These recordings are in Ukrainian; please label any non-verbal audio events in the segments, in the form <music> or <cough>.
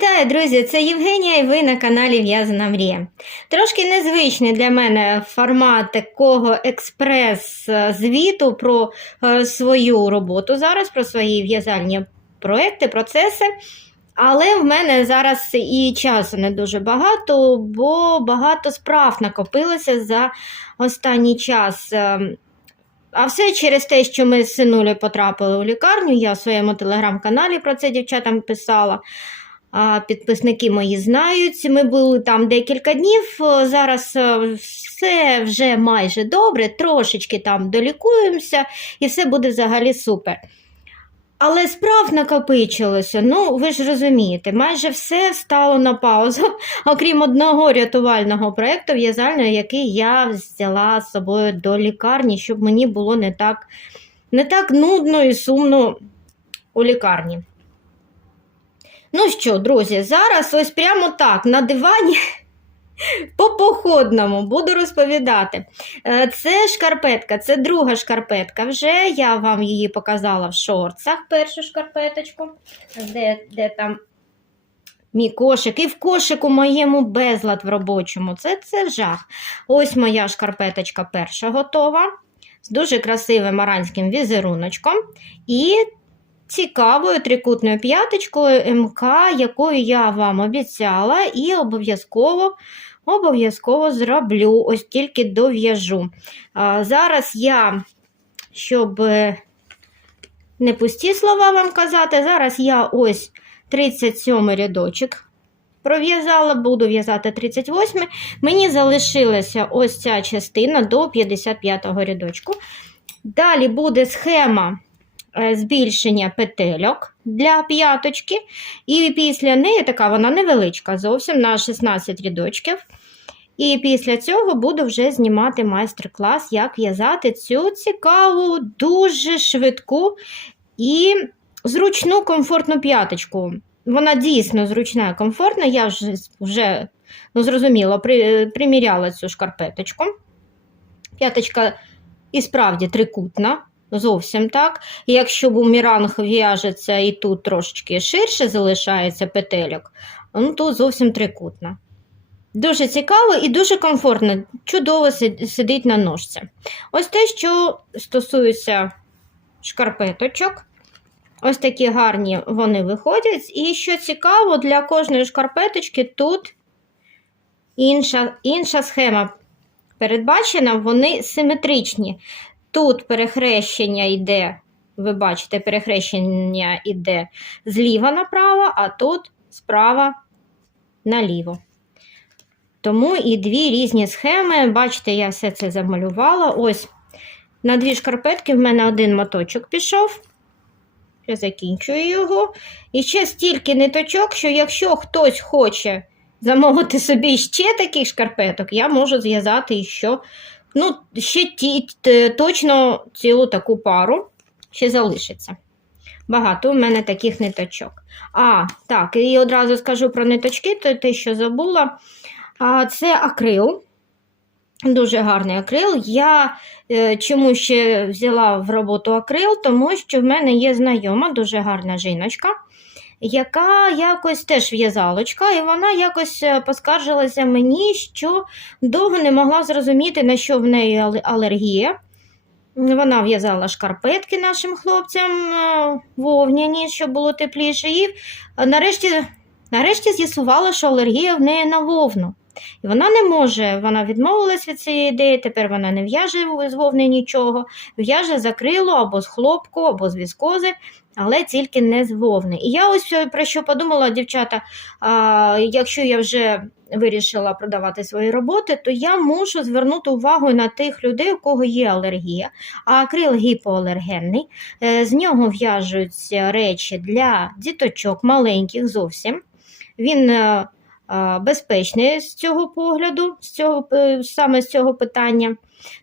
Вітаю, друзі! Це Євгенія і ви на каналі В'язана Мрія. Трошки незвичний для мене формат такого експрес-звіту про е, свою роботу зараз, про свої в'язальні проекти, процеси. Але в мене зараз і часу не дуже багато, бо багато справ накопилося за останній час. Ем, А все через те, що ми з синулею потрапили у лікарню. Я в своєму телеграм-каналі про це дівчатам писала. Підписники мої знають. Ми були там декілька днів. Зараз е, все вже майже добре, трошечки там долікуємося, і все буде взагалі супер. Але справ накопичилося, ну ви ж розумієте, майже все стало на паузу, <laughs> окрім одного рятувального проєкту в'язального, який я взяла з собою до лікарні, щоб мені було не так, не так нудно і сумно у лікарні. Ну що, друзі, зараз ось прямо так на дивані <laughs> по походному буду розповідати. Е, Це шкарпетка, це друга шкарпетка. Вже я вам її показала в шорцах, першу шкарпеточку. Де, де там мій кошик? І в кошику моєму безлад в робочому. Це, це жах. Ось моя шкарпеточка перша готова. З дуже красивим аранським візеруночком. І цікавою трикутною п'яточкою МК, якою я вам обіцяла, і обов'язково обов'язково зроблю, ось тільки дов'яжу. Зараз я, щоб е, не пусті слова вам казати, зараз я ось 37 рядочок пров'язала, буду в'язати 38. Мені залишилася ось ця частина до 55-го рядочку. Далі буде схема збільшення петельок для п'яточки. І після неї така вона невеличка, зовсім на 16 рядочків. І після цього буду вже знімати майстер-клас, як в'язати цю цікаву, дуже швидку і зручну комфортну п'яточку. Вона дійсно зручна і комфортна. Я вже, вже ну, зрозуміло, при, приміряла цю шкарпеточку. П'яточка і справді трикутна, зовсім так. Якщо бумеранг в'яжеться і тут трошечки ширше залишається петельок, ну тут зовсім трикутна. Дуже цікаво і дуже комфортно, чудово сидить на ножці. Ось те, що стосується шкарпеточок. Ось такі гарні вони виходять. І що цікаво, для кожної шкарпеточки тут інша, інша схема передбачена, вони симетричні. Тут перехрещення йде, ви бачите, перехрещення йде зліва направо, а тут справа наліво. Тому і дві різні схеми. Бачите, я все це замалювала. Ось на дві шкарпетки в мене один моточок пішов. Я закінчую його. І ще стільки ниточок, що якщо хтось хоче замовити собі ще таких шкарпеток, я можу зв'язати ще, ну, ще ті, точно цілу таку пару ще залишиться. Багато у мене таких ниточок. А, так, і одразу скажу про ниточки, то те, що забула. А, Це акрил. Дуже гарний акрил. Я е, чому ще взяла в роботу акрил, тому що в мене є знайома, дуже гарна жіночка, яка якось теж в'язалочка, і вона якось е, поскаржилася мені, що довго не могла зрозуміти, на що в неї алергія. Вона в'язала шкарпетки нашим хлопцям е, вовняні, щоб було тепліше. І е, нарешті, нарешті з'ясувала, що алергія в неї на вовну. І вона не може, вона відмовилась від цієї ідеї, тепер вона не в'яже з вовни нічого, в'яже з акрилу або з хлопку, або з віскози, але тільки не з вовни. І я ось про що подумала, дівчата, а, якщо я вже вирішила продавати свої роботи, то я мушу звернути увагу на тих людей, у кого є алергія, а акрил гіпоалергенний, Е, з нього в'яжуться речі для діточок маленьких зовсім. Він е, безпечний з цього погляду, з цього, е, саме з цього питання.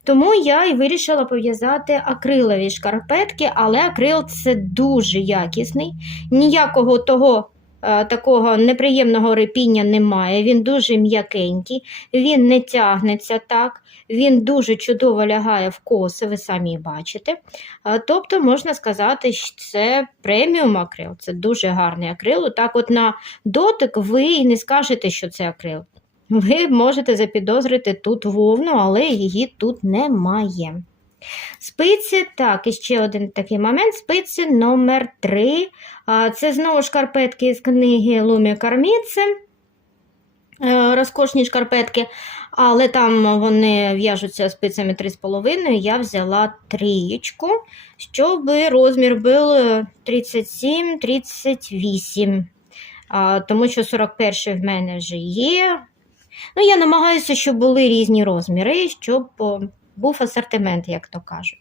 Тому я і вирішила пов'язати акрилові шкарпетки, але акрил це дуже якісний. Ніякого того такого неприємного репіння немає. Він дуже м'якенький, він не тягнеться так, він дуже чудово лягає в коси, ви самі бачите. Е, Тобто, можна сказати, що це преміум акрил, це дуже гарний акрил. Так, от на дотик ви і не скажете, що це акрил. Ви можете запідозрити тут вовну, але її тут немає. Спиці, так, і ще один такий момент. Спиці номер 3 Це знову шкарпетки з книги Лумі Карміце. Розкошні шкарпетки, але там вони в'яжуться спицями 3,5. Я взяла трієчку, щоб розмір був 37-38. Тому що 41 в мене вже є. Ну, я намагаюся, щоб були різні розміри, щоб був асортимент, як то кажуть.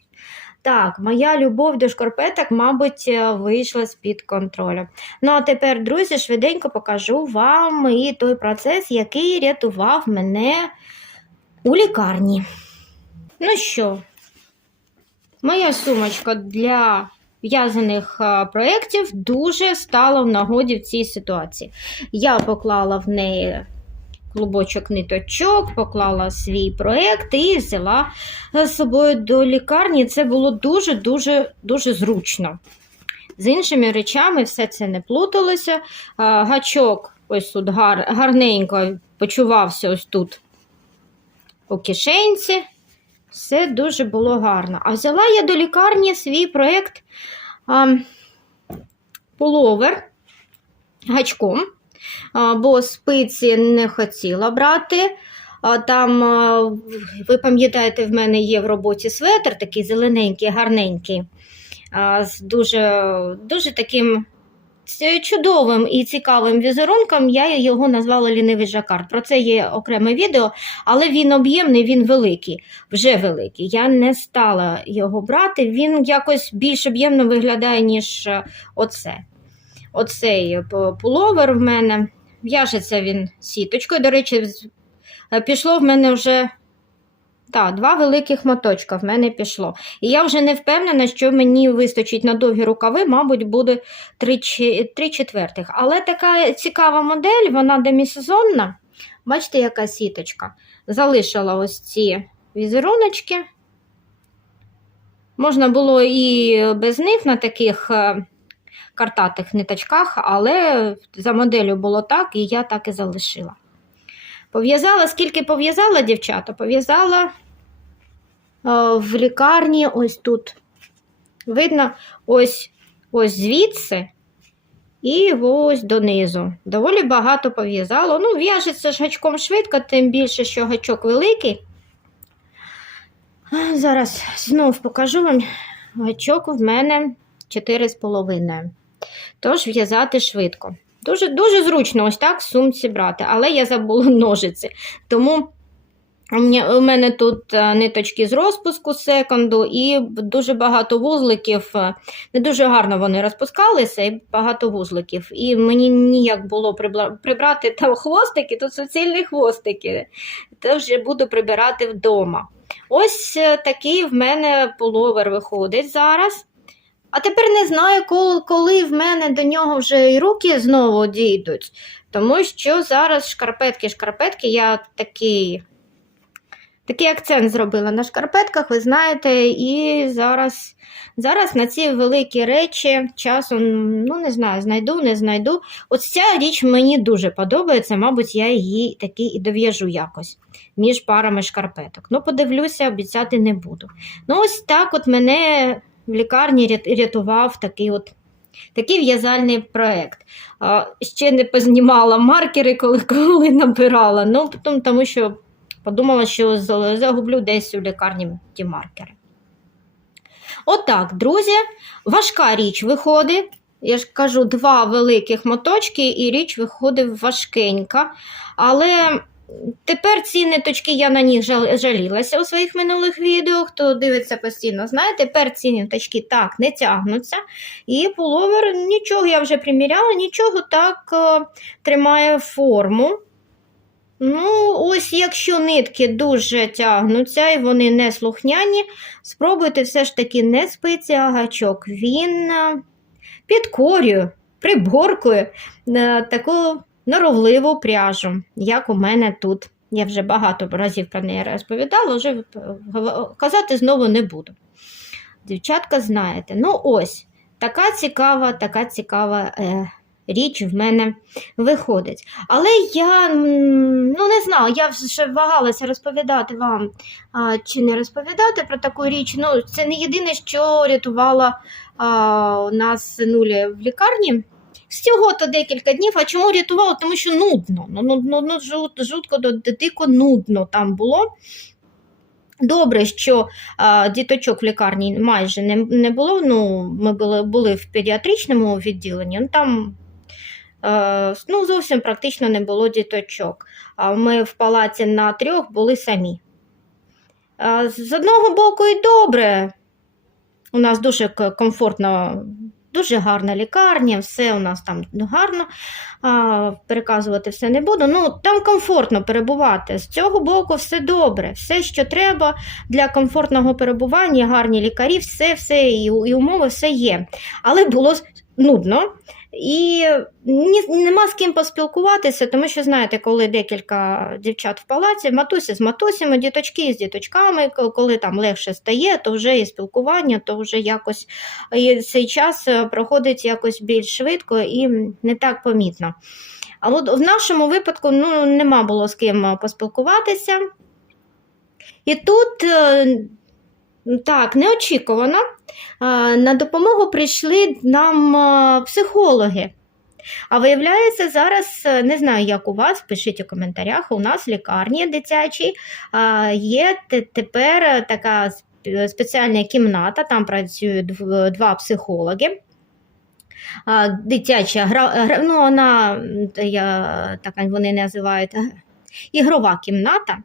Так, моя любов до шкарпеток, мабуть, е, вийшла з-під контролю. Ну, а тепер, друзі, швиденько покажу вам і той процес, який рятував мене у лікарні. Ну що, моя сумочка для в'язаних проєктів дуже стала в нагоді в цій ситуації. Я поклала в неї клубочок ниточок, поклала свій проєкт і взяла з собою до лікарні. Це було дуже-дуже дуже зручно. З іншими речами все це не плуталося. Гачок ось тут гар, гарненько почувався ось тут у кишенці. Все дуже було гарно. А взяла я до лікарні свій проєкт а, пуловер гачком, бо спиці не хотіла брати. Там, ви пам'ятаєте, в мене є в роботі светр, такий зелененький, гарненький, з дуже, дуже таким чудовим і цікавим візерунком. Я його назвала лінивий жакард. Про це є окреме відео, але він об'ємний, він великий, вже великий. Я не стала його брати. Він якось більш об'ємно виглядає, ніж е, оце. Оцей пуловер в мене. В'яжеться він сіточкою. До речі, е, пішло в мене вже. Так, два великих моточка в мене пішло. І я вже не впевнена, що мені вистачить на довгі рукави, мабуть, буде 3, четвертих. Але така цікава модель, вона демісезонна. Бачите, яка сіточка. Залишила ось ці візеруночки. Можна було і без них на таких е, картатих ниточках, але за моделлю було так, і я так і залишила. Пов'язала, скільки пов'язала дівчата? Пов'язала е, в лікарні ось тут. Видно, ось, ось звідси і ось донизу. Доволі багато пов'язала. Ну, в'яжеться ж гачком швидко, тим більше, що гачок великий. Зараз знов покажу вам. Гачок в мене 4,5. Тож в'язати швидко. Дуже, дуже зручно ось так в сумці брати, але я забула <laughs> ножиці. Тому у мене, тут е, ниточки з розпуску секонду і дуже багато вузликів. е, Не дуже гарно вони розпускалися, і багато вузликів. І мені ніяк було прибрати там хвостики, тут суцільні хвостики. Тож вже буду прибирати вдома. Ось е, такий в мене пуловер виходить зараз. А тепер не знаю, коли, коли в мене до нього вже і руки знову дійдуть. Тому що зараз шкарпетки, шкарпетки, я такий, такий акцент зробила на шкарпетках, ви знаєте, і зараз, зараз на ці великі речі часом, ну не знаю, знайду, не знайду. Ось ця річ мені дуже подобається, мабуть, я її таки і дов'яжу якось між парами шкарпеток. Ну, подивлюся, обіцяти не буду. Ну, ось так от мене в лікарні рятував такий от. Такий в'язальний проєкт. Ще не познімала маркери, коли, коли набирала. Ну, тому, тому що подумала, що загублю десь у лікарні ті маркери. Отак, друзі, важка річ виходить. Я ж кажу, два великих моточки, і річ виходить важкенька. Але Тепер ці ниточки я на них жалілася у своїх минулих відео. Хто дивиться постійно, знає, тепер ці ниточки так не тягнуться. І пуловер нічого я вже приміряла, нічого так е, тримає форму. Ну, ось якщо нитки дуже тягнуться і вони не слухняні, спробуйте все ж таки не спиці, а гачок. Він е, підкорює. приборкує е, таку норовливу пряжу, як у мене тут. Я вже багато разів про неї розповідала, вже е, казати знову не буду. Дівчатка, знаєте, ну ось така цікава, така цікава е, річ в мене виходить. Але я ну, не знаю, я вже вагалася розповідати вам а, чи не розповідати про таку річ. Ну, це не єдине, що рятувало а, нас нулі в лікарні. Всього-то декілька днів. А чому рятувало? Тому що нудно. Ну, ну, ну, ну жутко дико нудно там було. Добре, що а, діточок в лікарні майже не, не було. Ну, ми були, були в педіатричному відділенні, ну, там е, ну, зовсім практично не було діточок. А ми в палаці на трьох були самі. Е, з одного боку, і добре. У нас дуже комфортно, дуже гарна лікарня, все у нас там гарно. А, переказувати все не буду. Ну, там комфортно перебувати. З цього боку все добре. Все, що треба для комфортного перебування, гарні лікарі, все, все і, і умови все є. Але було нудно. І ні, нема з ким поспілкуватися, тому що, знаєте, коли декілька дівчат в палаці, матусі з матусями, діточки з діточками, коли там легше стає, то вже і спілкування, то вже якось і цей час е, проходить якось більш швидко і не так помітно. А от в нашому випадку ну, нема було з ким поспілкуватися. І тут е, так, неочікувано на допомогу прийшли нам психологи. А виявляється, зараз е, не знаю, як у вас, пишіть у коментарях. У нас в лікарні дитячій є тепер е, така спеціальна кімната, там працюють два психологи. Дитяча гра, ну, вона, я, так вони називають, ігрова кімната.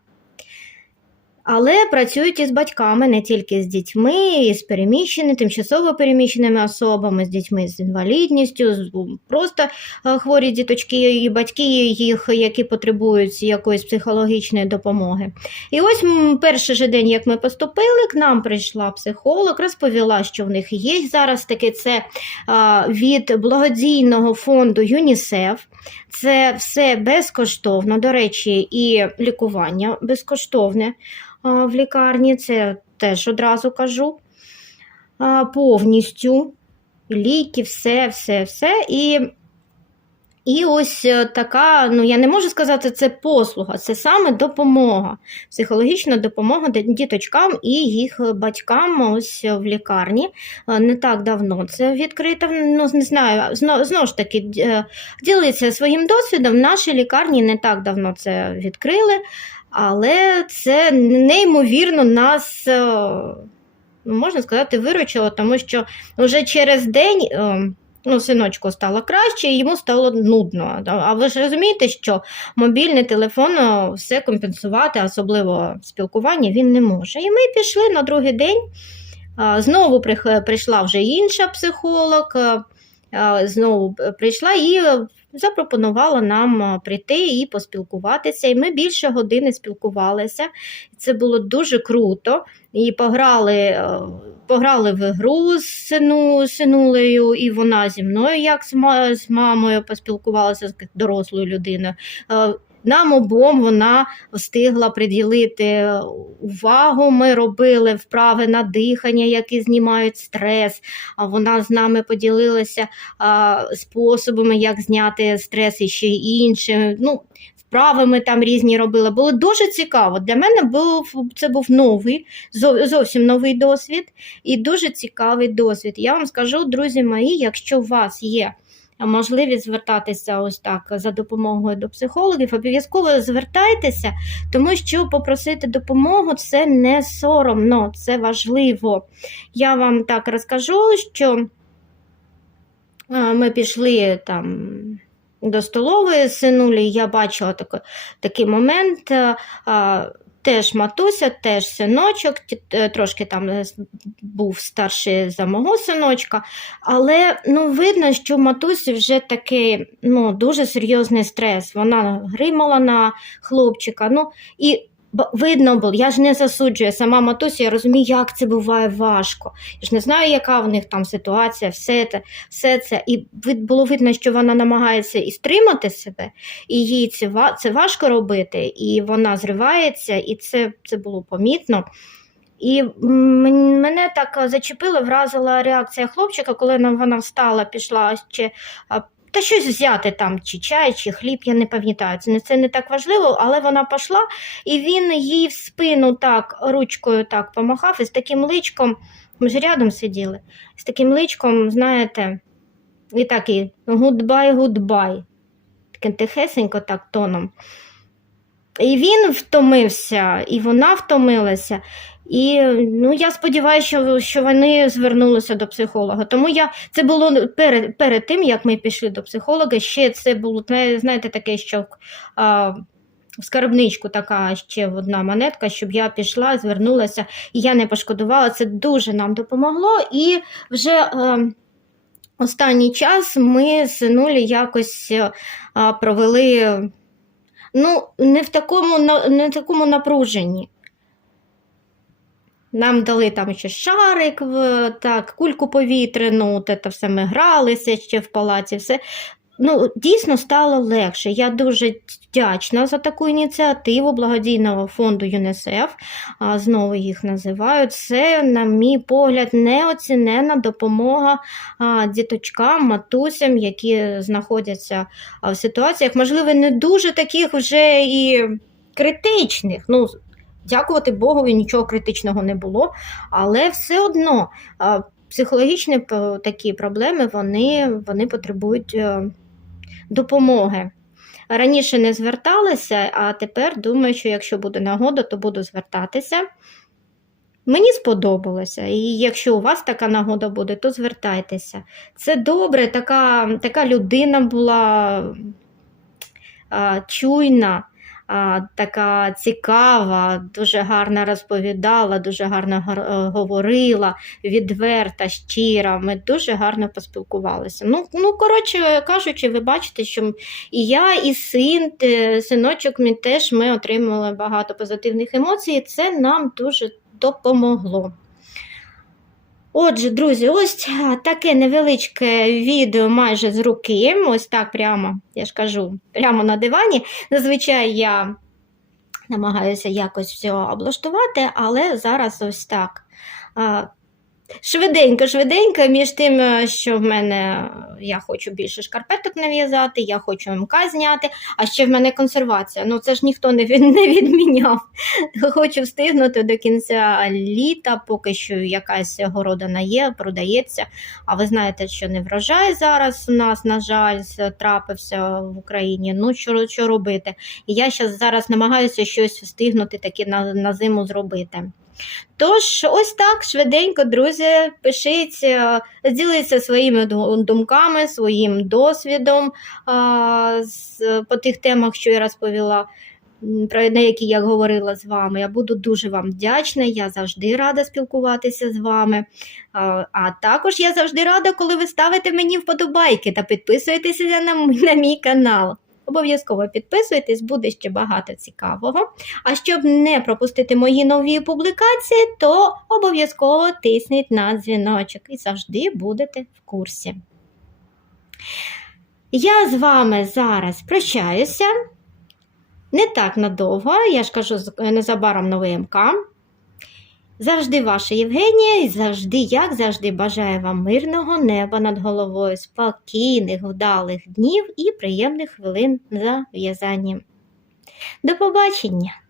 Але працюють із батьками, не тільки з дітьми, і з переміщеними, тимчасово переміщеними особами, з дітьми з інвалідністю, з просто е, хворі діточки і батьки їх, які потребують якоїсь психологічної допомоги. І ось перший же день, як ми поступили, к нам прийшла психолог, розповіла, що в них є зараз таке це від благодійного фонду ЮНІСЕФ. Це все безкоштовно. До речі, і лікування безкоштовне в лікарні. Це теж одразу кажу. Повністю. Ліки, все, все, все. І, і ось е, така, ну я не можу сказати, це послуга, це саме допомога, психологічна допомога діточкам і їх батькам ось в лікарні е, не так давно. Це відкрито, ну не знаю, зно- знову ж таки, е, ділиться своїм досвідом. В нашій лікарні не так давно це відкрили, але це неймовірно нас. е, ну, Можна сказати, виручило, тому що вже через день е, ну, синочку стало краще, і йому стало нудно. А ви ж розумієте, що мобільний телефон е, все компенсувати, особливо спілкування, він не може. І ми пішли на другий день. Знову прийшла вже інша психолог, знову прийшла і запропонувала нам е, прийти і поспілкуватися. І ми більше години спілкувалися. Це було дуже круто. І пограли, е, пограли в ігру з сину, синулею, і вона зі мною, як з, ма- з мамою, поспілкувалася з дорослою людиною. Нам обом вона встигла приділити увагу. Ми робили вправи на дихання, які знімають стрес. А вона з нами поділилася а, способами, як зняти стрес і ще й. Ну, вправи ми там різні робили. Було дуже цікаво. Для мене був це був новий, зовсім новий досвід і дуже цікавий досвід. Я вам скажу, друзі мої, якщо у вас є можливість звертатися ось так за допомогою до психологів, обов'язково звертайтеся, тому що попросити допомогу це не соромно, це важливо. Я вам так розкажу, що ми пішли там. До столової синулі я бачила таки, такий момент. Теж матуся, теж синочок, е, трошки там е, був старший за мого синочка, але ну, видно, що матусі вже такий ну, дуже серйозний стрес. Вона гримала на хлопчика. Ну, і видно було, я ж не засуджую сама матуся, я розумію, як це буває важко. Я ж не знаю, яка в них там ситуація, все це, все це. І було видно, що вона намагається і стримати себе, і їй це, це важко робити, і вона зривається, і це, це було помітно. І мене так зачепило, вразила реакція хлопчика, коли вона встала, пішла ще та щось взяти там, чи чай, чи хліб, я не пам'ятаю. Це не, це не так важливо, але вона пішла, і він їй в спину так ручкою так помахав, і з таким личком, ми ж рядом сиділи, з таким личком, знаєте, і так і гудбай, гудбай. Таким тихесенько так тоном. І він втомився, і вона втомилася. І ну, я сподіваюся, що, що вони звернулися до психолога. Тому я це було перед, перед тим, як ми пішли до психолога. Ще це було знаєте, таке, що а, в скарбничку така ще одна монетка, щоб я пішла, звернулася, і я не пошкодувала. Це дуже нам допомогло. І вже е, останній час ми з синулі якось а, провели ну, не в такому, не в такому напруженні. Нам дали там ще шарик, так, кульку повітряну, от це все ми гралися ще в палаці. Все. Ну, дійсно стало легше. Я дуже вдячна за таку ініціативу благодійного фонду ЮНЕСЕФ. А, знову їх називають. Це, на мій погляд, неоцінена допомога діточкам, матусям, які знаходяться в ситуаціях, можливо, не дуже таких вже і критичних. Ну, дякувати Богові, нічого критичного не було, але все одно психологічні такі проблеми вони, вони потребують е, допомоги. Раніше не зверталася, а тепер думаю, що якщо буде нагода, то буду звертатися. Мені сподобалося, і якщо у вас така нагода буде, то звертайтеся. Це добре, така, така людина була а, чуйна, така цікава, дуже гарно розповідала, дуже гарно е, говорила, відверта, щира. Ми дуже гарно поспілкувалися. Ну, ну, коротше кажучи, ви бачите, що і я, і син, синочок мій теж ми отримали багато позитивних емоцій, і це нам дуже допомогло. Отже, друзі, ось таке невеличке відео майже з руки. Ось так прямо, я ж кажу, прямо на дивані. Зазвичай я намагаюся якось все облаштувати, але зараз ось так. Швиденько, швиденько, між тим, е, що в мене е, я хочу більше шкарпеток нав'язати, я хочу МК зняти, а ще в мене консервація. Ну це ж ніхто не, від, не відміняв. <laughs> Хочу встигнути до кінця літа, поки що якась городина є, продається. А ви знаєте, що не врожай зараз у нас, на жаль, трапився в Україні. Ну, що, що робити? І я зараз намагаюся щось встигнути таки на, на зиму зробити. Тож, ось так, швиденько, друзі, пишіть, е, діліться своїми думками, своїм досвідом по тих темах, що я розповіла, про які я говорила з вами. Я буду дуже вам вдячна. Я завжди рада спілкуватися з вами. А, також я завжди рада, коли ви ставите мені вподобайки та підписуєтеся на мій канал. Обов'язково підписуйтесь, буде ще багато цікавого. А щоб не пропустити мої нові публікації, то обов'язково тисніть на дзвіночок і завжди будете в курсі. Я з вами зараз прощаюся. Не так надовго, я ж кажу, незабаром новий МК. Завжди ваша Євгенія і завжди, як завжди, бажаю вам мирного неба над головою, спокійних, вдалих днів і приємних хвилин за в'язанням. До побачення!